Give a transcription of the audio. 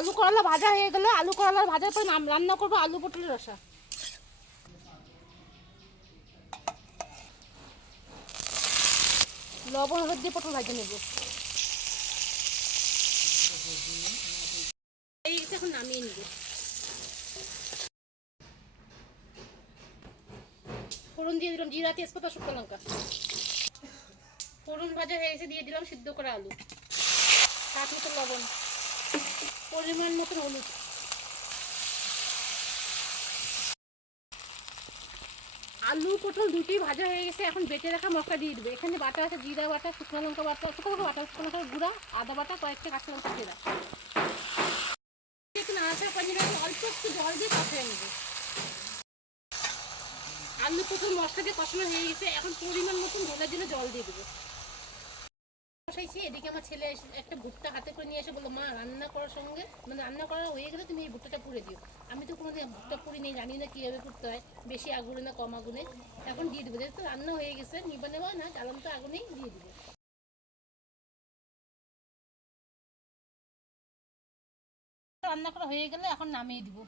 আলু করলা ভাজা হয়ে গেলে আলু করলা ভাজার পর রান্না করবো আলু পটলের রসা। লবণ হলুদ দিয়ে পটল ভাজে নেব। এখন নামিয়ে নেব। ফোড়ন দিয়ে দিলাম জিরা তেজপাতা শুকনো লঙ্কা। ফোড়ন ভাজা হয়ে গেছে, দিয়ে দিলাম সিদ্ধ করা আলু, স্বাদ মতো লবণ, পরিমাণ মতো হলুদ। আলু পটল দুটি ভাজা হয়ে গেছে, এখন বেটে রাখা মশলা দিয়ে দেবো। এখানে বাটা আছে জিরা বাটা, শুকনো লঙ্কা বাটা, শুকনো লঙ্কা বাটা, শুকনো লঙ্কার গুঁড়া, আদা বাটা, কয়েকটা কাঁচা লঙ্কা জিরা। একটু নাড়াচাড়া করে নিয়ে অল্প একটু জল দিয়ে কষিয়ে নেবো। আলু পটল মশলা দিয়ে কষানো হয়ে গেছে, এখন পরিমাণ মতন ধনে দিলে জল দিয়ে দেবো। কষাইছি, এদিকে আমার ছেলে একটা ভুট্টা হাতে করে নিয়ে এসে বললো, মা রান্না করার সঙ্গে মানে রান্না করা হয়ে গেলে তুমি এই ভুট্টাটা পুড়ে দিও। আমি তো কোনোদিন ভুট্টা পুড়ি নেই, জানি না কীভাবে পুড়তে হয়, বেশি আগুনে না কম আগুনে। এখন দিয়ে দেবো, যেহেতু রান্না হয়ে গেছে, নিবা নেওয়া না জ্বালান্ত আগুনেই দিয়ে দেবো। রান্না করা হয়ে গেলে এখন নামিয়ে দিব।